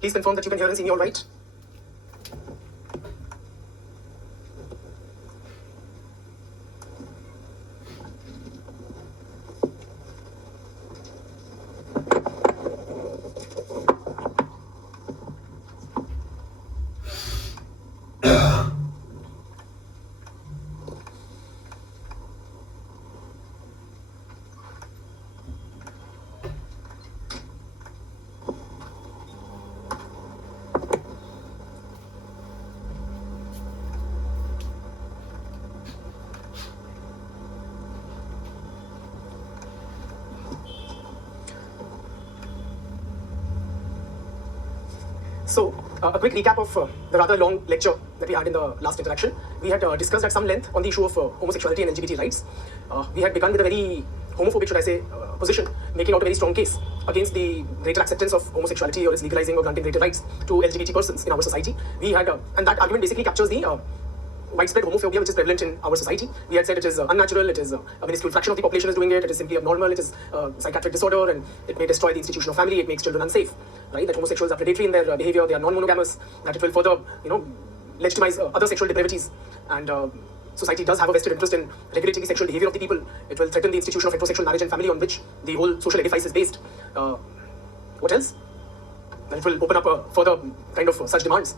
Please confirm that you can hear and see me all right. So, a quick recap of the rather long lecture that we had in the last interaction. We had discussed at some length on the issue of homosexuality and LGBT rights. We had begun with a very homophobic, should I say, position, making out a very strong case against the greater acceptance of homosexuality or its legalizing or granting greater rights to LGBT persons in our society. We had, and that argument basically captures the widespread homophobia which is prevalent in our society. We had said it is unnatural, it is a minuscule fraction of the population is doing it, it is simply abnormal, it is a psychiatric disorder, and it may destroy the institution of family, it makes children unsafe, right? That homosexuals are predatory in their behavior, they are non-monogamous, that it will further, legitimize other sexual depravities, and society does have a vested interest in regulating the sexual behavior of the people. It will threaten the institution of heterosexual marriage and family on which the whole social edifice is based. What else? That it will open up a further kind of such demands,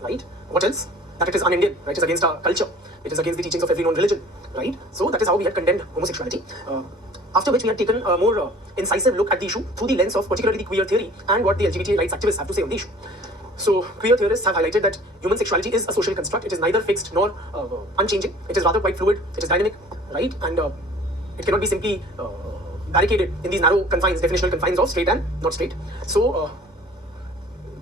right? What else? That it is un-Indian, right? It is against our culture. It is against the teachings of every known religion, right? So that is how we had condemned homosexuality. After which we had taken a more incisive look at the issue through the lens of particularly the queer theory and what the LGBT rights activists have to say on the issue. So queer theorists have highlighted that human sexuality is a social construct. It is neither fixed nor unchanging. It is rather quite fluid. It is dynamic, right? And it cannot be simply barricaded in these narrow confines, definitional confines of straight and not straight. So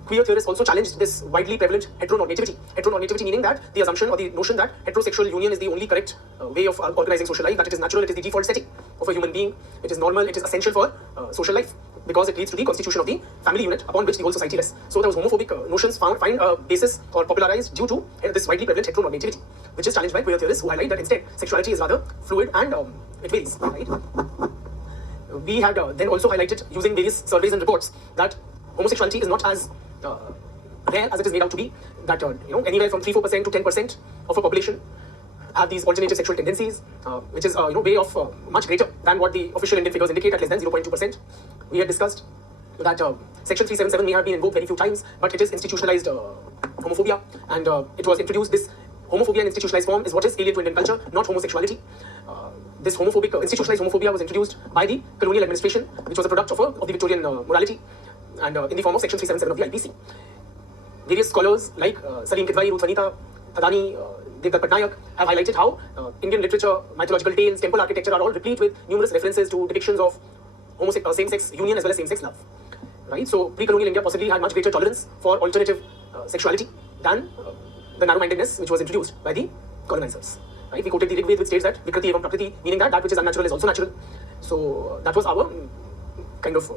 queer theorists also challenged this widely prevalent heteronormativity. Heteronormativity meaning that the assumption or the notion that heterosexual union is the only correct way of organizing social life, that it is natural, it is the default setting of a human being, it is normal, it is essential for social life, because it leads to the constitution of the family unit upon which the whole society rests. So those homophobic notions find a basis or popularized due to this widely prevalent heteronormativity, which is challenged by queer theorists who highlight that instead sexuality is rather fluid and it varies, right? We had then also highlighted, using various surveys and reports, that homosexuality is not as rare as it is made out to be, that anywhere from 3-4% to 10% of a population have these alternative sexual tendencies, which is way of much greater than what the official Indian figures indicate, at less than 0.2%. We had discussed that Section 377 may have been invoked very few times, but it is institutionalized homophobia, and it was introduced. This homophobia in institutionalized form is what is alien to Indian culture, not homosexuality. This homophobic, institutionalized homophobia was introduced by the colonial administration, which was a product of the Victorian morality, and in the form of Section 377 of the IPC. Various scholars like Salim Kidwai, Ruth Vanita, Thadani, Devdutt Patnaik have highlighted how Indian literature, mythological tales, temple architecture are all replete with numerous references to depictions of same-sex union as well as same-sex love. Right? So pre-colonial India possibly had much greater tolerance for alternative sexuality than the narrow-mindedness which was introduced by the colonizers. Right? We quoted the Rig Veda, which states that Vikriti evam Prakriti, meaning that which is unnatural is also natural. So that was our kind of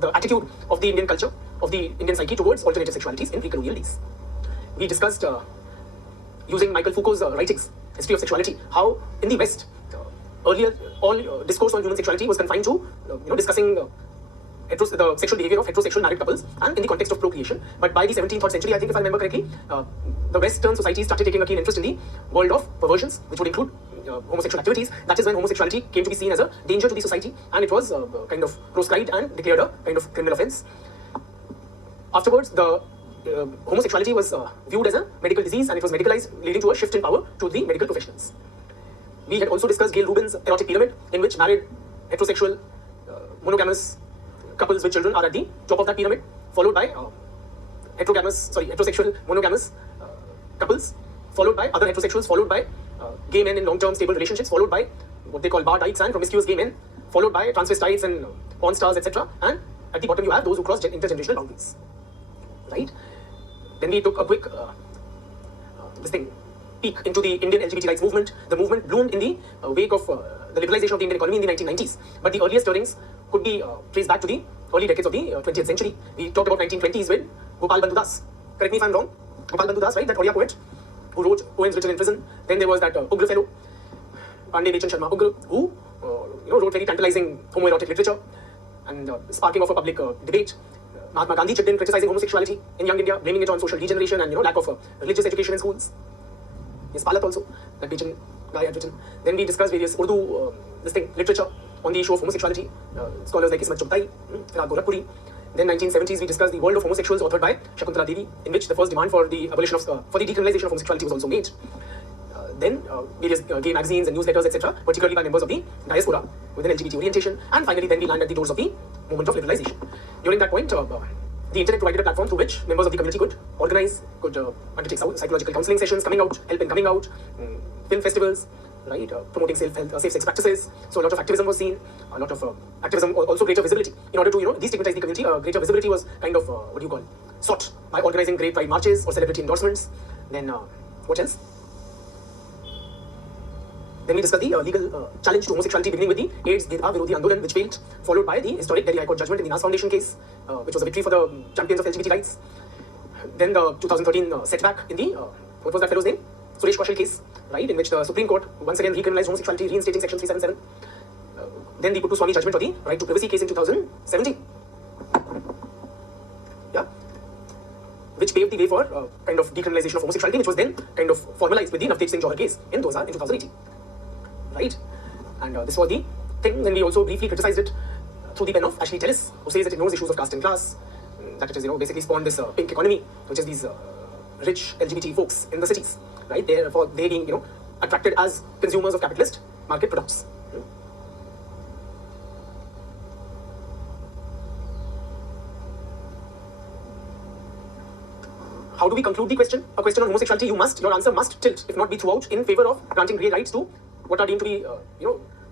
the attitude of the Indian culture, of the Indian psyche towards alternative sexualities in pre-colonial days. We discussed, using Michael Foucault's writings, History of Sexuality, how in the West, earlier all discourse on human sexuality was confined to discussing the sexual behavior of heterosexual married couples and in the context of procreation. But by the 17th century, I think if I remember correctly, the Western society started taking a keen interest in the world of perversions, which would include homosexual activities. That is when homosexuality came to be seen as a danger to the society, and it was kind of proscribed and declared a kind of criminal offense. Afterwards, the homosexuality was viewed as a medical disease, and it was medicalized, leading to a shift in power to the medical professionals. We had also discussed Gail Rubin's erotic pyramid, in which married heterosexual monogamous couples with children are at the top of that pyramid, followed by heterosexual monogamous couples, followed by other heterosexuals, followed by gay men in long-term stable relationships, followed by what they call bar dykes and promiscuous gay men, followed by transvestites and porn stars, etc. And at the bottom you have those who cross intergenerational boundaries. Right? Then we took a quick peek into the Indian LGBT rights movement. The movement bloomed in the wake of the liberalization of the Indian economy in the 1990s. But the earliest stirrings could be traced back to the early decades of the 20th century. We talked about 1920s with Gopal Bandhu Das. Correct me if I'm wrong. Gopal Bandhu Das, right? That Oriya poet who wrote poems written in prison. Then there was that Ugra fellow, Pandey Bechan Sharma Ugra, who wrote very tantalizing homoerotic literature and sparking of a public debate. Mahatma Gandhi chipped in criticizing homosexuality in young India, blaming it on social degeneration and lack of religious education in schools. Yes, Palat also, that Bejan guy had written. Then we discussed various Urdu literature on the issue of homosexuality. Scholars like Ismat Chugtai, Firaq Gorakhpuri. Then 1970s we discussed The World of Homosexuals, authored by Shakuntala Devi, in which the first demand for the abolition of for the decriminalization of homosexuality was also made. Then various gay magazines and newsletters, etc., particularly by members of the diaspora with an LGBT orientation, and finally then we land at the doors of the movement of liberalization. During that point, the internet provided a platform through which members of the community could organize, could undertake psychological counseling sessions, coming out, help in coming out, film festivals, right, promoting safe sex practices. So a lot of activism was seen, a lot of activism, also greater visibility. In order to destigmatize the community, greater visibility was kind of sought by organizing great pride marches or celebrity endorsements. Then what else? Then we discussed the legal challenge to homosexuality, beginning with the AIDS Bhedbhav Virodhi Andolan, which failed, followed by the historic Delhi High Court judgment in the Nas Foundation case, which was a victory for the champions of LGBT rights. Then the 2013 setback in the, what was that fellow's name? Suresh Kaushal case, right, in which the Supreme Court once again recriminalized homosexuality, reinstating Section 377. Then the Puttu Swami judgment for the right to privacy case in 2017. Yeah. Which paved the way for kind of decriminalization of homosexuality, which was then kind of formalized with the Navtej Singh Johar case in 2018. Right? And this was the thing. Then we also briefly criticized it through the pen of Ashley Tellis, who says that it knows issues of caste and class, that it is, basically spawned this pink economy, which is these rich LGBT folks in the cities, right? Therefore, they being, attracted as consumers of capitalist market products. How do we conclude the question? A question on homosexuality, your answer must tilt, if not be throughout, in favor of granting gay rights to what are deemed to be,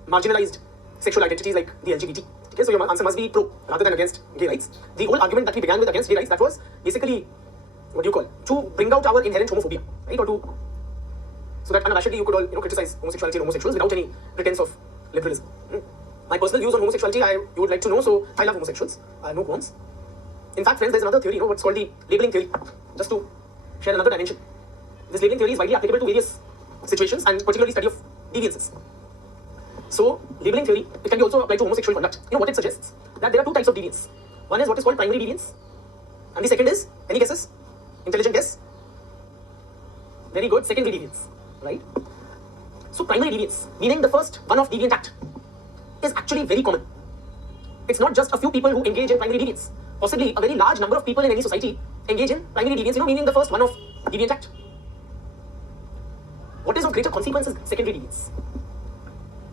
marginalized sexual identities like the LGBT. Okay, so your answer must be pro rather than against gay rights. The whole argument that we began with against gay rights, that was basically, to bring out our inherent homophobia, right? Or so that unabashedly you could all, criticize homosexuality and homosexuals without any pretense of liberalism. My personal views on homosexuality, you would like to know, so I love homosexuals. I have no qualms. In fact, friends, there's another theory, what's called the labeling theory, just to share another dimension. This labeling theory is widely applicable to various situations and particularly study of deviances. So, labeling theory, it can be also applied to homosexual conduct. What it suggests? That there are two types of deviance. One is what is called primary deviance, and the second is, any guesses? Intelligent guess? Very good, secondary deviance, right? So, primary deviance, meaning the first one-off deviant act, is actually very common. It's not just a few people who engage in primary deviance. Possibly a very large number of people in any society engage in primary deviance, meaning the first one-off deviant act. What is of greater consequence is secondary deviance.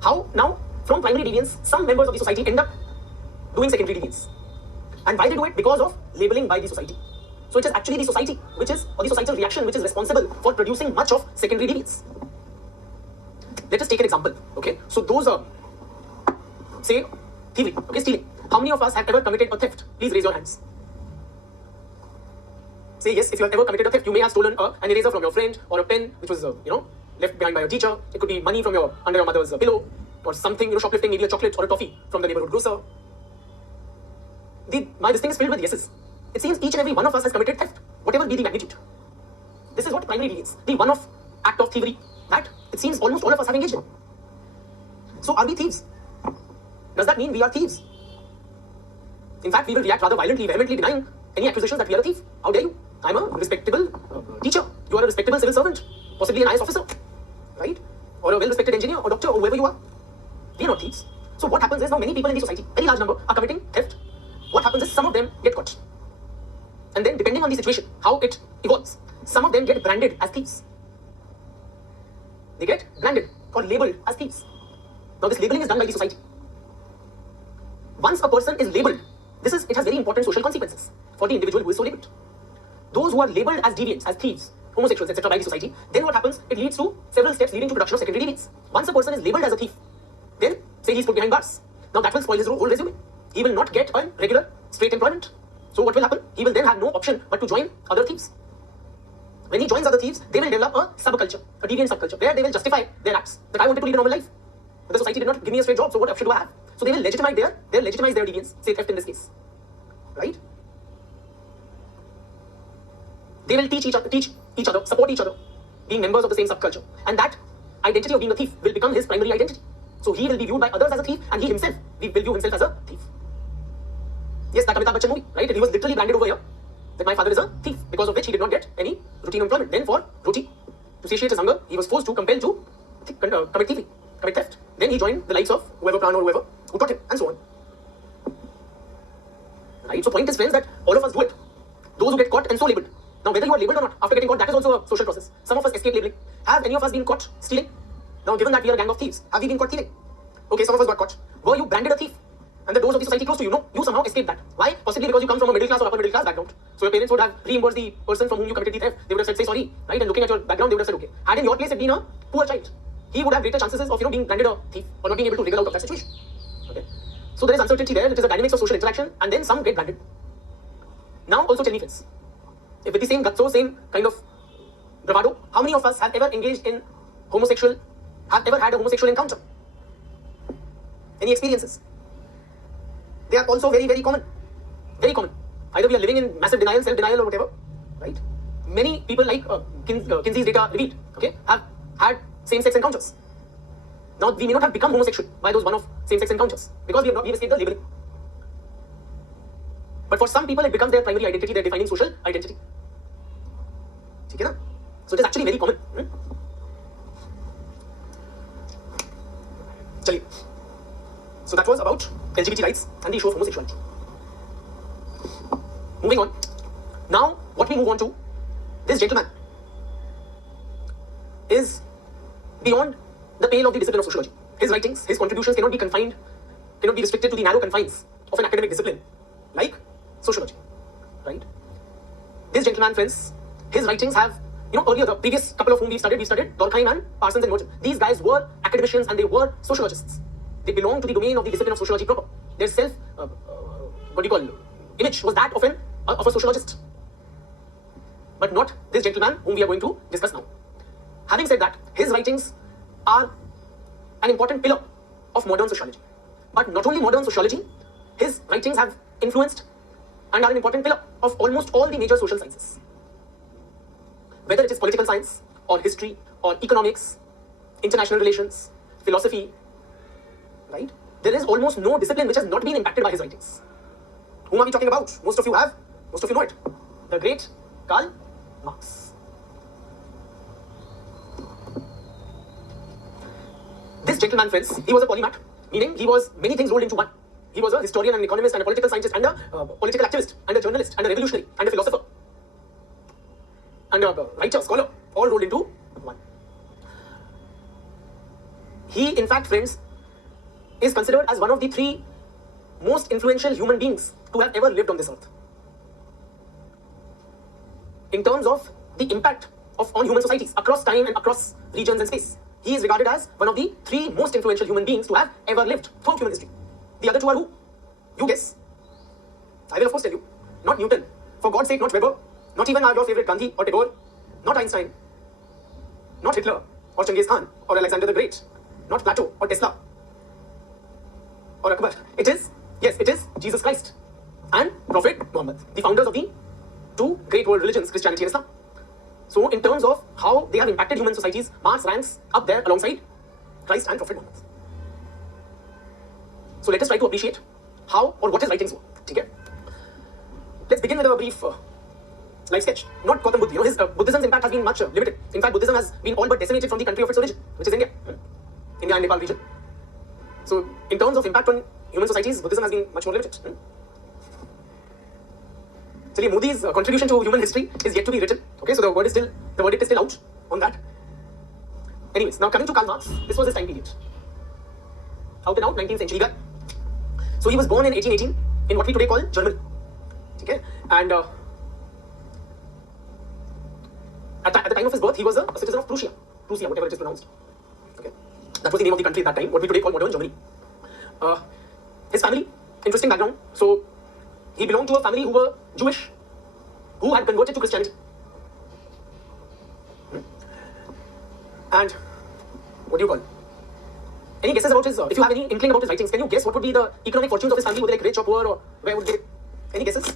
How now, from primary deviance, some members of the society end up doing secondary deviance. And why they do it? Because of labeling by the society. So it is actually the society or the societal reaction which is responsible for producing much of secondary deviance. Let us take an example, okay? So those say, thievery, okay, stealing. How many of us have ever committed a theft? Please raise your hands. Say yes, if you have ever committed a theft. You may have stolen an eraser from your friend, or a pen which was, left behind by a teacher. It could be money from under your mother's pillow, or something, shoplifting, maybe a chocolate or a toffee from the neighborhood grocer. This thing is filled with yeses. It seems each and every one of us has committed theft, whatever be the magnitude. This is what primary deviance, the one-off act of thievery, that it seems almost all of us have engaged in. So are we thieves? Does that mean we are thieves? In fact, we will react rather violently, vehemently denying any accusations that we are a thief. How dare you? I'm a respectable teacher. You are a respectable civil servant, possibly an IS officer, right? Or a well-respected engineer or doctor or whoever you are. We are not thieves. So what happens is now many people in the society, very large number, are committing theft. What happens is some of them get caught. And then depending on the situation, how it evolves, some of them get branded as thieves. They get branded or labeled as thieves. Now this labeling is done by the society. Once a person is labeled, it has very important social consequences for the individual who is so labeled. Those who are labeled as deviants, as thieves, homosexuals, etc. by the society, then what happens? It leads to several steps leading to production of secondary deviance. Once a person is labeled as a thief, then say he's put behind bars. Now that will spoil his whole resume. He will not get a regular, straight employment. So what will happen? He will then have no option but to join other thieves. When he joins other thieves, they will develop a subculture, a deviant subculture, where they will justify their acts. That I wanted to lead a normal life, but the society did not give me a straight job, so what option do I have? So they will legitimize their deviance, say theft in this case, right? They will teach each other, support each other, being members of the same subculture, and that identity of being a thief will become his primary identity. So he will be viewed by others as a thief, and he himself will view himself as a thief. Yes, that Amitabh Bachchan movie, right? right? And he was literally branded over here that my father is a thief, because of which he did not get any routine employment. Then for roti, to satiate his hunger, he was compelled to commit thievery, commit theft. Then he joined the likes of whoever Pran or whoever who taught him, and so on. Right? So point is, friends, that all of us do it. Those who get caught and so labeled. Now, whether you are labeled or not after getting caught, that is also a social process. Some of us escape labeling. Have any of us been caught stealing? Now, given that we are a gang of thieves, have we been caught stealing? Okay, some of us got caught. Were you branded a thief? And the doors of the society closed to you? No, you somehow escaped that. Why? Possibly because you come from a middle class or upper middle class background. So your parents would have reimbursed the person from whom you committed the theft. They would have said, say sorry, right? And looking at your background, they would have said, okay. Had in your place it been a poor child, he would have greater chances of being branded a thief or not being able to wriggle out of that situation. Okay. So there is uncertainty there. It is a dynamics of social interaction, and then some get branded. Now also tell me, friends, if with the same gutso, same kind of bravado, how many of us have ever engaged in have ever had a homosexual encounter? Any experiences? They are also very, very common. Very common. Either we are living in massive denial, self-denial or whatever, right? Many people, like Kinsey's data revealed, okay, have had same-sex encounters. Now, we may not have become homosexual by those one-off same-sex encounters because we have escaped the labeling. But for some people, it becomes their primary identity, their defining social identity. Okay, na? So it is actually very common. Chaliye. So that was about LGBT rights and the issue of homosexuality. Moving on. Now, what we move on to, this gentleman is beyond the pale of the discipline of sociology. His writings, his contributions cannot be restricted to the narrow confines of an academic discipline like sociology, right? This gentleman, friends, his writings have, earlier, the previous couple of whom we studied Durkheim and Parsons and Merton. These guys were academicians and they were sociologists. They belong to the domain of the discipline of sociology proper. Their image was that of a sociologist. But not this gentleman whom we are going to discuss now. Having said that, his writings are an important pillar of modern sociology. But not only modern sociology, his writings have influenced and are an important pillar of almost all the major social sciences. Whether it is political science, or history, or economics, international relations, philosophy, right? There is almost no discipline which has not been impacted by his writings. Whom are we talking about? Most of you know it. The great Karl Marx. This gentleman, friends, he was a polymath, meaning he was many things rolled into one. He was a historian, an economist, and a political scientist, and a political activist, and a journalist, and a revolutionary, and a philosopher, and a writer, scholar, all rolled into one. He, in fact, friends, is considered as one of the 3 most influential human beings to have ever lived on this earth. In terms of the impact on human societies across time and across regions and space, he is regarded as one of the 3 most influential human beings to have ever lived throughout human history. The other 2 are who? You guess. I will of course tell you. Not Newton. For God's sake, not Weber. Not even your favorite Gandhi or Tagore. Not Einstein. Not Hitler or Genghis Khan or Alexander the Great. Not Plato or Tesla or Akbar. It is Jesus Christ and Prophet Muhammad, the founders of the 2 great world religions, Christianity and Islam. So in terms of how they have impacted human societies, Marx ranks up there alongside Christ and Prophet Muhammad. So let us try to appreciate how or what his writings were. Okay? Let's begin with a brief life sketch. Not Gautam Buddha. His Buddhism's impact has been much limited. In fact, Buddhism has been all but decimated from the country of its origin, which is India. India and Nepal region. So in terms of impact on human societies, Buddhism has been much more limited. Chaliye, Modi's contribution to human history is yet to be written. Okay, so the verdict is still out on that. Anyways, now coming to Karl Marx, this was his time period. Out and out, 19th century guy. So he was born in 1818 in what we today call Germany. Okay, and at the time of his birth, he was a citizen of Prussia, whatever it is pronounced. Okay, that was the name of the country at that time, what we today call modern Germany. His family, interesting background. So he belonged to a family who were Jewish, who had converted to Christianity. And what do you call? Any guesses about his, if you have any inkling about his writings, can you guess what would be the economic fortunes of his family? Were they like rich or poor, or where would they? Any guesses?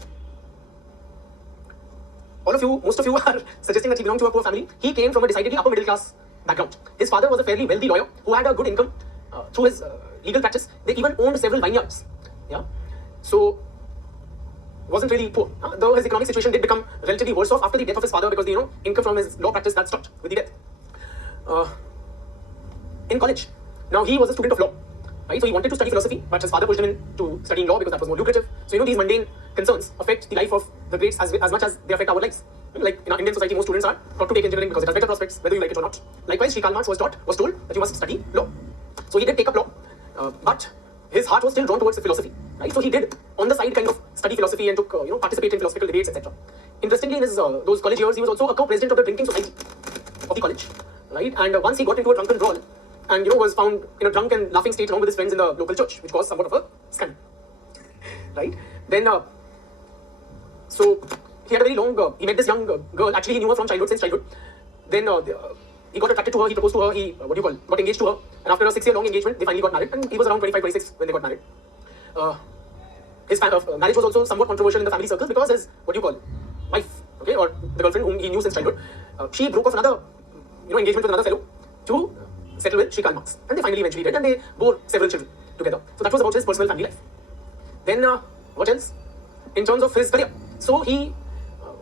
All of you, most of you are suggesting that he belonged to a poor family. He came from a decidedly upper middle class background. His father was a fairly wealthy lawyer who had a good income through his legal practice. They even owned several vineyards. Yeah. So wasn't really poor. Though his economic situation did become relatively worse off after the death of his father because the income from his law practice that stopped with the death. In college, now he was a student of law, right? So he wanted to study philosophy, but his father pushed him into studying law because that was more lucrative. So these mundane concerns affect the life of the greats as much as they affect our lives. Like in our Indian society, most students are taught to take engineering because it has better prospects, whether you like it or not. Likewise, Karl Marx was told that you must study law. So he did take up law, but his heart was still drawn towards philosophy, right? So he did on the side kind of study philosophy and took participate in philosophical debates, etc. Interestingly, in his those college years, he was also a co-president of the drinking society of the college, right? And once he got into a drunken brawl, and was found in a drunk and laughing state along with his friends in the local church, which caused somewhat of a scandal, right? Then, so he had a very long. He met this young girl. Actually, he knew her from childhood, since childhood. Then he got attracted to her. He proposed to her. He got engaged to her. And after a 6-year-long engagement, they finally got married. And he was around 25, 26 when they got married. His marriage was also somewhat controversial in the family circles because his wife, okay, or the girlfriend whom he knew since childhood, she broke off another engagement with another fellow to settle with Karl Marx, and they finally eventually did, and they bore several children together. So that was about his personal family life. Then what else? In terms of his career, so he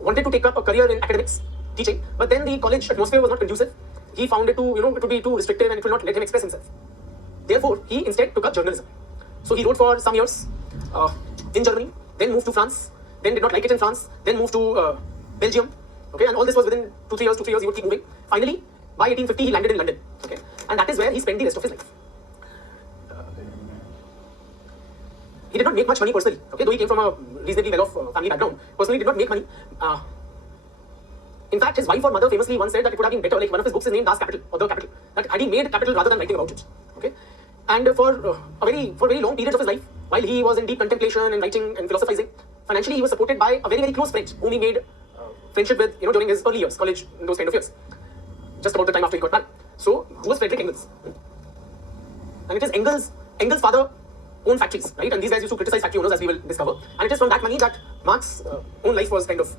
wanted to take up a career in academics, teaching, but then the college atmosphere was not conducive. He found it to it would be too restrictive and it will not let him express himself. Therefore, he instead took up journalism. So he wrote for some years in Germany, then moved to France, then did not like it in France, then moved to Belgium. Okay, and all this was within 2-3 years. He would keep moving. Finally, by 1850, he landed in London. Okay, and that is where he spent the rest of his life. He did not make much money personally. Okay, though he came from a reasonably well-off family background, personally did not make money. In fact, his wife or mother famously once said that it would have been better, like one of his books is named Das Capital, or The Capital, that had he made capital rather than writing about it. Okay, and for very long periods of his life, while he was in deep contemplation and writing and philosophizing, financially he was supported by a very close friend whom he made friendship with, during his early years, college, those kind of years, just about the time after he got married. So, who was Friedrich Engels? And it is Engels' father owned factories, right? And these guys used to criticize factory owners, as we will discover. And it is from that money that Marx's own life was kind of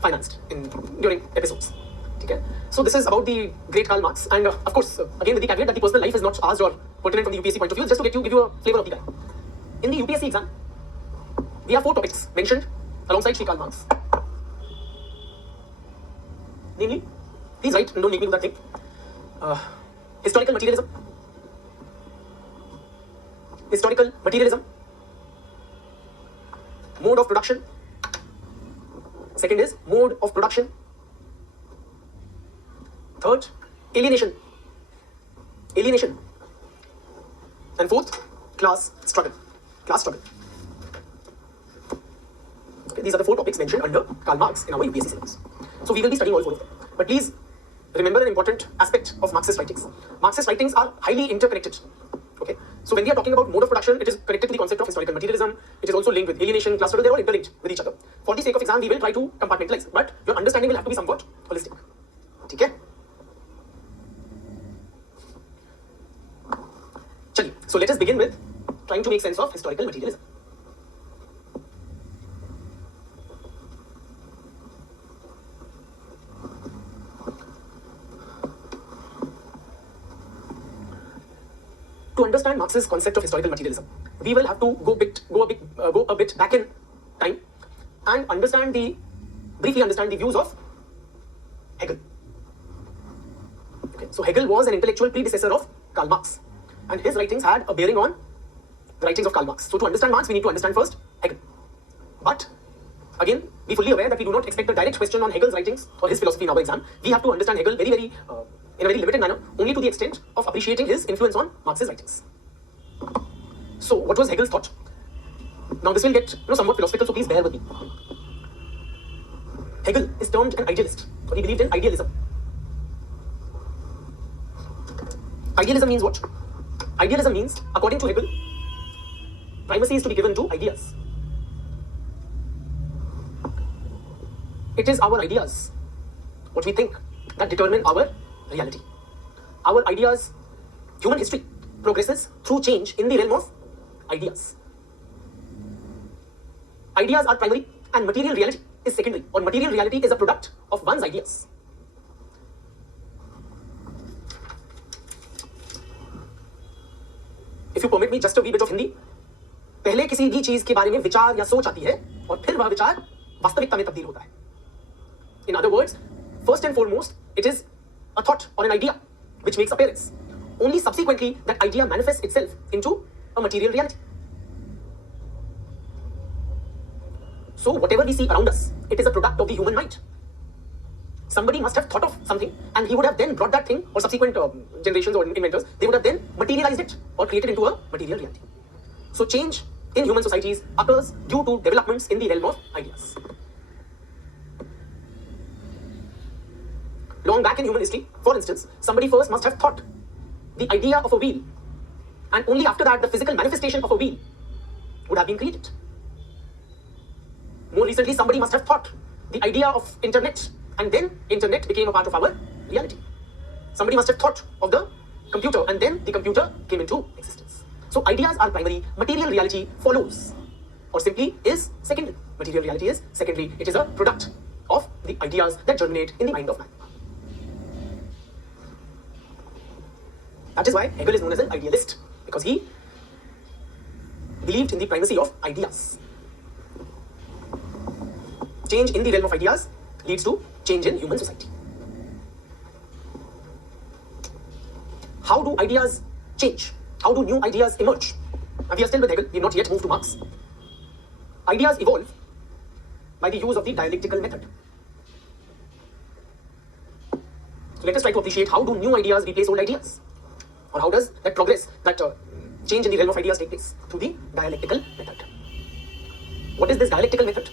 financed during episodes. Okay? So this is about the great Karl Marx, and of course, again with the caveat that the personal life is not asked or pertinent from the UPSC point of view, just to give you a flavor of the guy. In the UPSC exam, we have 4 topics mentioned alongside Karl Marx. Namely, please write and don't make me do that thing. Historical materialism. Historical materialism. Mode of production. Second is mode of production. Third, alienation. Alienation. And fourth, class struggle. Class struggle. Okay, these are the 4 topics mentioned under Karl Marx in our UPSC syllabus. So we will be studying all 4 of them. But please remember an important aspect of Marxist writings. Marxist writings are highly interconnected. Okay, so when we are talking about mode of production, it is connected to the concept of historical materialism. It is also linked with alienation, class struggle. They're all interlinked with each other. For the sake of exam, we will try to compartmentalize, but your understanding will have to be somewhat holistic. Okay? Chaliye. So let us begin with trying to make sense of historical materialism. To understand Marx's concept of historical materialism, we will have to go a bit back in time and briefly understand the views of Hegel. Okay, so Hegel was an intellectual predecessor of Karl Marx, and his writings had a bearing on the writings of Karl Marx. So to understand Marx, we need to understand first Hegel. But again, be fully aware that we do not expect a direct question on Hegel's writings or his philosophy in our exam. We have to understand Hegel in a very limited manner, only to the extent of appreciating his influence on Marx's writings. So, what was Hegel's thought? Now, this will get somewhat philosophical, so please bear with me. Hegel is termed an idealist, or he believed in idealism. Idealism means what? Idealism means, according to Hegel, primacy is to be given to ideas. It is our ideas, what we think, that determine our reality. Our ideas, human history progresses through change in the realm of ideas. Ideas are primary and material reality is secondary, or material reality is a product of one's ideas. If you permit me just a wee bit of Hindi, पहले किसी भी चीज के बारे में विचार या सोच आती है और फिर वह विचार वास्तविकता में तब्दील होता है. In other words, first and foremost, it is a thought or an idea which makes appearance. Only subsequently that idea manifests itself into a material reality. So whatever we see around us, it is a product of the human mind. Somebody must have thought of something and he would have then brought that thing, or subsequent generations or inventors, they would have then materialized it or created into a material reality. So change in human societies occurs due to developments in the realm of ideas. Long back in human history, for instance, somebody first must have thought the idea of a wheel, and only after that the physical manifestation of a wheel would have been created. More recently, somebody must have thought the idea of internet, and then internet became a part of our reality. Somebody must have thought of the computer, and then the computer came into existence. So ideas are primary, material reality follows, or simply is secondary. Material reality is secondary. It is a product of the ideas that germinate in the mind of man. That is why Hegel is known as an idealist, because he believed in the primacy of ideas. Change in the realm of ideas leads to change in human society. How do ideas change? How do new ideas emerge? And we are still with Hegel, we have not yet moved to Marx. Ideas evolve by the use of the dialectical method. So let us try to appreciate how do new ideas replace old ideas? Or how does that progress, that change in the realm of ideas take place? Through the dialectical method. What is this dialectical method?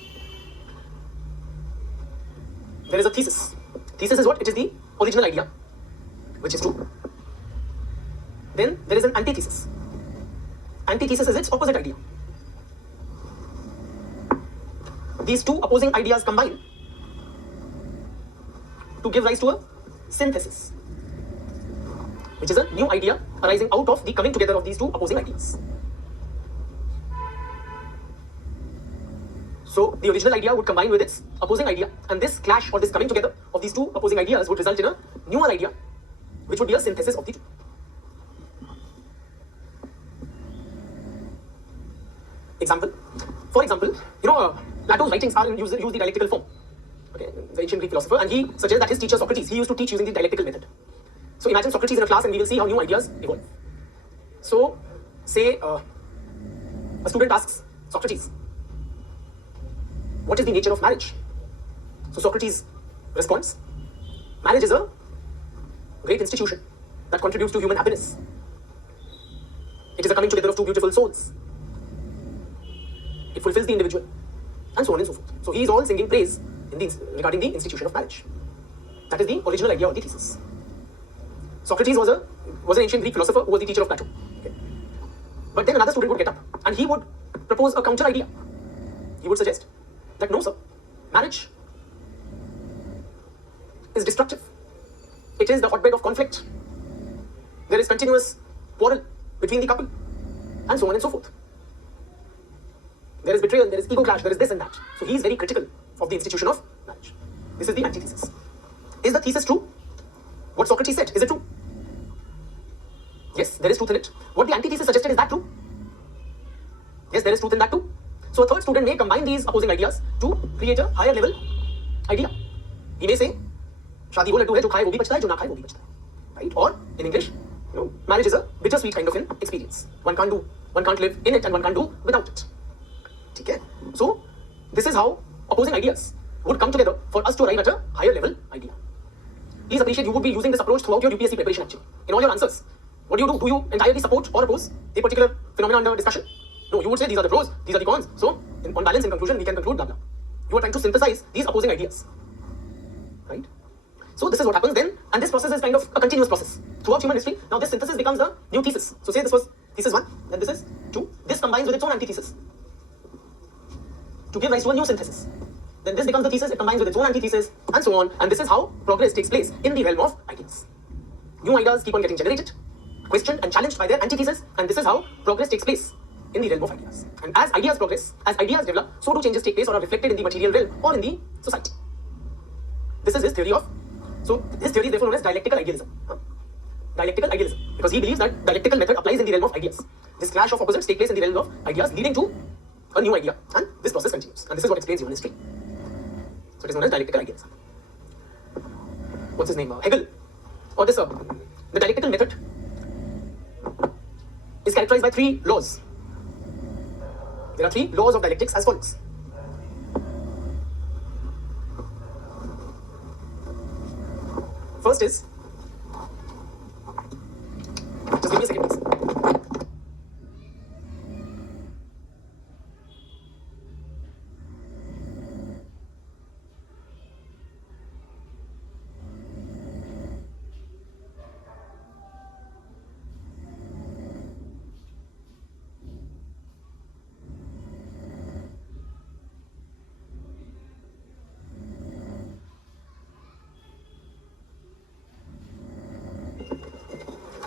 There is a thesis. Thesis is what? It is the original idea, which is true. Then there is an antithesis. Antithesis is its opposite idea. These two opposing ideas combine to give rise to a synthesis, which is a new idea arising out of the coming together of these two opposing ideas. So the original idea would combine with its opposing idea, and this clash or this coming together of these two opposing ideas would result in a newer idea, which would be a synthesis of the two. Example. For example, Plato's writings use the dialectical form. Okay, the ancient Greek philosopher, and he suggests that his teacher Socrates, he used to teach using the dialectical method. So imagine Socrates in a class, and we will see how new ideas evolve. So, say a student asks Socrates, what is the nature of marriage? So Socrates responds, marriage is a great institution that contributes to human happiness. It is a coming together of two beautiful souls. It fulfills the individual, and so on and so forth. So he is all singing praise regarding the institution of marriage. That is the original idea of the thesis. Socrates was an ancient Greek philosopher who was the teacher of Plato. Okay. But then another student would get up and he would propose a counter idea. He would suggest that no, sir, marriage is destructive. It is the hotbed of conflict. There is continuous quarrel between the couple, and so on and so forth. There is betrayal, there is ego clash, there is this and that. So he is very critical of the institution of marriage. This is the antithesis. Is the thesis true? What Socrates said, is it true? Yes, there is truth in it. What the antithesis suggested, is that true? Yes, there is truth in that too. So a third student may combine these opposing ideas to create a higher level idea. He may say, शादी वो लड्डू है जो खाए वो भी बचता है, जो ना खाए वो भी बचता है. Right? Or in English, marriage is a bittersweet kind of an experience. One can't live in it and one can't do without it. Okay? So this is how opposing ideas would come together for us to arrive at a higher level idea. Please appreciate you would be using this approach throughout your UPSC preparation actually. In all your answers, what do? Do you entirely support or oppose a particular phenomenon under discussion? No, you would say these are the pros, these are the cons. So on balance, in conclusion, we can conclude blah blah. You are trying to synthesize these opposing ideas. Right? So this is what happens then, and this process is kind of a continuous process throughout human history. Now this synthesis becomes a new thesis. So say this was thesis 1, then this is 2. This combines with its own antithesis to give rise to a new synthesis. Then this becomes the thesis, it combines with its own antithesis, and so on. And this is how progress takes place in the realm of ideas. New ideas keep on getting generated, questioned and challenged by their antithesis, and this is how progress takes place in the realm of ideas. And as ideas progress, as ideas develop, so do changes take place or are reflected in the material realm or in the society. This is his theory of, so his theory is therefore known as dialectical idealism. dialectical idealism, because he believes that dialectical method applies in the realm of ideas. This clash of opposites take place in the realm of ideas, leading to a new idea, and this process continues. And this is what explains human history. So it is known as dialectical idealism. What's his name? Hegel, or this the dialectical method is characterized by 3 laws. There are 3 laws of dialectics as follows. First is, just give me a second please.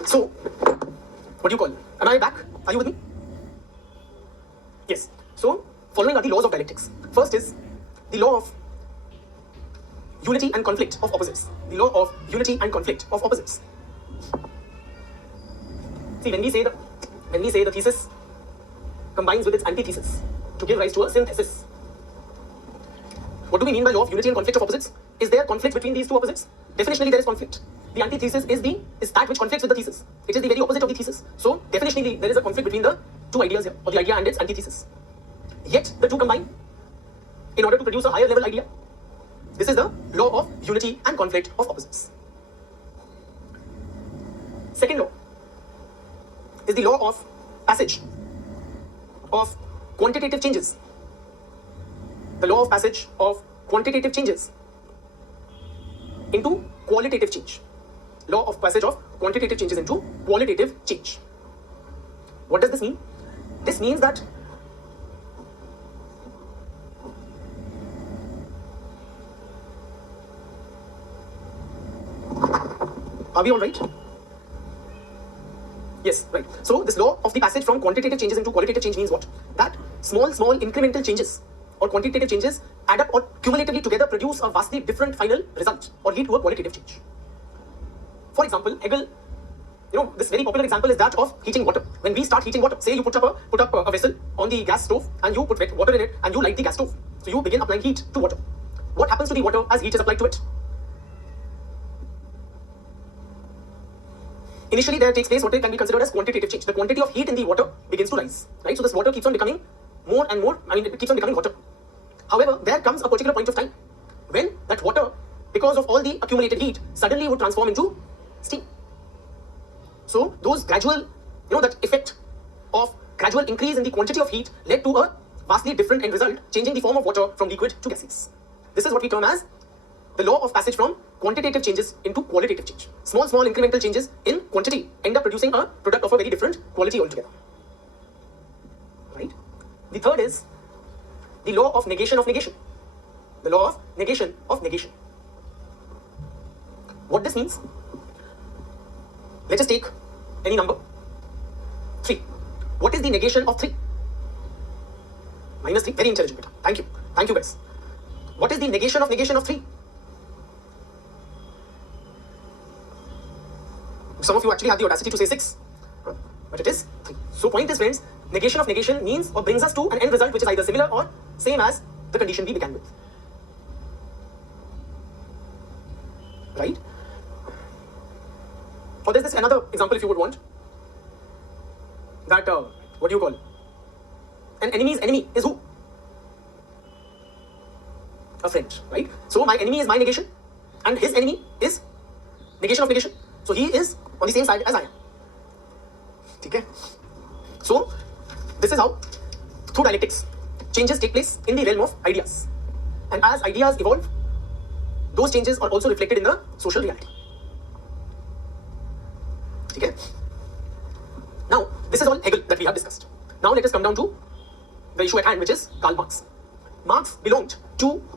So, what do you call? Am I back? Are you with me? Yes. So, following are the laws of dialectics. First is the law of unity and conflict of opposites. The law of unity and conflict of opposites. See, when we say the thesis combines with its antithesis to give rise to a synthesis. What do we mean by law of unity and conflict of opposites? Is there conflict between these two opposites? Definitionally, there is conflict. The antithesis is that which conflicts with the thesis. It is the very opposite of the thesis. So, definitionally, there is a conflict between the two ideas here, or the idea and its antithesis. Yet, the two combine in order to produce a higher level idea. This is the law of unity and conflict of opposites. Second law is the law of passage of quantitative changes. The law of passage of quantitative changes into qualitative change. Law of passage of quantitative changes into qualitative change. What does this mean? This means that are we all right? Yes, right. So this law of the passage from quantitative changes into qualitative change means what? That small incremental changes or quantitative changes add up or cumulatively together produce a vastly different final result or lead to a qualitative change. For example, Hegel, this very popular example is that of heating water. When we start heating water, say you put up a vessel on the gas stove and you put wet water in it and you light the gas stove. So you begin applying heat to water. What happens to the water as heat is applied to it? Initially, there takes place what can be considered as quantitative change. The quantity of heat in the water begins to rise, right? So this water keeps on becoming more and more, it keeps on becoming hotter. However, there comes a particular point of time when that water, because of all the accumulated heat, suddenly would transform into steam. So those gradual, that effect of gradual increase in the quantity of heat led to a vastly different end result, changing the form of water from liquid to gaseous. This is what we term as the law of passage from quantitative changes into qualitative change. Small incremental changes in quantity end up producing a product of a very different quality altogether. Right? The third is the law of negation of negation. The law of negation of negation. What this means? Let us take any number. 3. What is the negation of 3? -3. Very intelligent, beta. Thank you. Thank you, guys. What is the negation of 3? Some of you actually have the audacity to say 6, but it is 3. So point is, friends, negation of negation means or brings us to an end result which is either similar or same as the condition we began with. Right? Or there's this another example if you would want. That, what do you call? An enemy's enemy is who? A friend, right? So my enemy is my negation and his enemy is negation of negation. So he is on the same side as I am. Okay? So this is how, through dialectics, changes take place in the realm of ideas. And as ideas evolve, those changes are also reflected in the social reality. Okay? Now, this is all Hegel that we have discussed. Now let us come down to the issue at hand, which is Karl Marx. Marx belonged